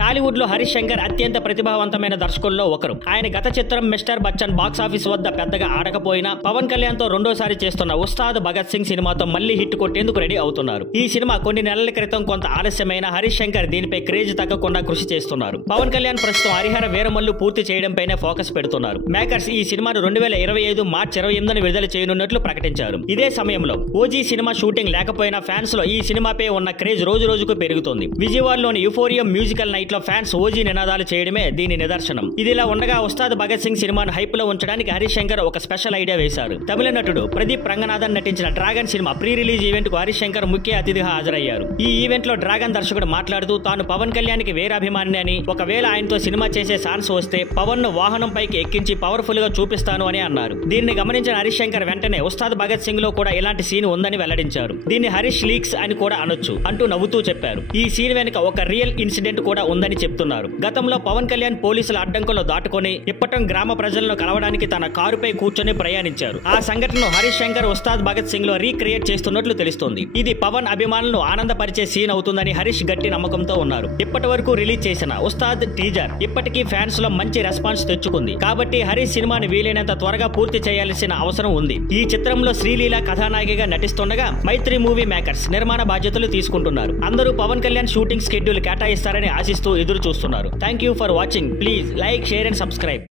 టాలీవుడ్ లో హరీష్ శంకర్ అత్యంత ప్రతిభావంతమైన దర్శకుల్లో ఒకరు. ఆయన గత చిత్రం మిస్టర్ బచ్చన్ బాక్సాఫీస్ వద్ద పెద్దగా ఆడకపోయినా పవన్ కళ్యాణ్ తో రెండోసారి చేస్తున్న ఉస్తాద్ భగత్ సింగ్ సినిమాతో మళ్లీ హిట్ కొట్టేందుకు రెడీ అవుతున్నారు. ఈ సినిమా కొన్ని నెలల క్రితం కొంత ఆలస్యమైన హరీష్ శంకర్ దీనిపై క్రేజ్ తగ్గకుండా కృషి చేస్తున్నారు. పవన్ కళ్యాణ్ ప్రస్తుతం హరిహర వీరమల్లు పూర్తి చేయడంపైనే ఫోకస్ పెడుతున్నారు. మేకర్స్ ఈ సినిమాను 2025 మార్చి 28న విడుదల చేయనున్నట్లు ప్రకటించారు. ఇదే సమయంలో ఓజీ సినిమా షూటింగ్ లేకపోయినా ఫ్యాన్స్ లో ఈ సినిమాపై ఉన్న క్రేజ్ రోజు రోజుకు పెరుగుతోంది. విజయవాడలోని యుఫోరియం మ్యూజికల్ నైట్ లో ఫ్యాన్స్ ఓజీ నినాదాలు చేయడమే దీని నిదర్శనం. ఇదిలా ఉండగా ఉస్తాద్ భగత్ సింగ్ సినిమాను హైప్ లో ఉంచడానికి హరీష్ శంకర్ ఒక స్పెషల్ ఐడియా వేశారు. తమిళ నటుడు ప్రదీప్ రంగనాథన్ నటించిన dragon cinema pre release event కు హరీష్ శంకర్ ముఖ్య అతిథిగా హాజరయ్యారు. ఈ ఈవెంట్ లో డ్రాగన్ దర్శకుడు మాట్లాడుతూ తాను పవన్ కళ్యాణ్ కి వీరాభిమాని అని, ఒకవేళ ఆయనతో సినిమా చేసే ఛాన్స్ వస్తే పవన్ ను వాహనం పైకి ఎక్కించి పవర్ఫుల్ గా చూపిస్తాను అని అన్నారు. దీన్ని గమనించిన హరీష్ శంకర్ వెంటనే ఉస్తాద్ భగత్ సింగ్ లో కూడా ఇలాంటి సీన్ ఉందని వెల్లడించారు. దీన్ని హరీష్ లీక్స్ అని కూడా అనొచ్చు అంటూ నవ్వుతూ చెప్పారు. ఈ సీన్ వెనుక ఒక రియల్ ఇన్సిడెంట్ కూడా ఉందని చెప్తున్నారు. గతంలో పవన్ కళ్యాణ్ పోలీసుల అడ్డంకుల్లో దాటుకొని ఇప్పటం గ్రామ ప్రజలను కలవడానికి తన కారుపై కూర్చొని ప్రయాణించారు. ఆ సంఘటనను హరీష్ శంకర్ ఉస్తాద్ భగత్ సింగ్ లో రీక్రియేట్ చేస్తున్నట్లు తెలుస్తోంది. ఇది పవన్ అభిమానులను ఆనందపరిచే సీన్ అవుతుందని హరీష్ గట్టి నమ్మకంతో ఉన్నారు. ఇప్పటి వరకు రిలీజ్ చేసిన ఉస్తాద్ టీజర్ ఇప్పటికీ ఫ్యాన్స్ లో మంచి రెస్పాన్స్ తెచ్చుకుంది. కాబట్టి హరీష్ సినిమాని వీలైనంత త్వరగా పూర్తి చేయాల్సిన అవసరం ఉంది. ఈ చిత్రంలో శ్రీలీల కథానాయికగా నటిస్తుండగా మైత్రి మూవీ మేకర్స్ నిర్మాణ బాధ్యతలు తీసుకుంటున్నారు. అందరూ పవన్ కళ్యాణ్ షూటింగ్ షెడ్యూల్ కేటాయిస్తారని ఆశిస్తూ ఎదురు చూస్తున్నారు. Thank you for watching. Please like, share and subscribe.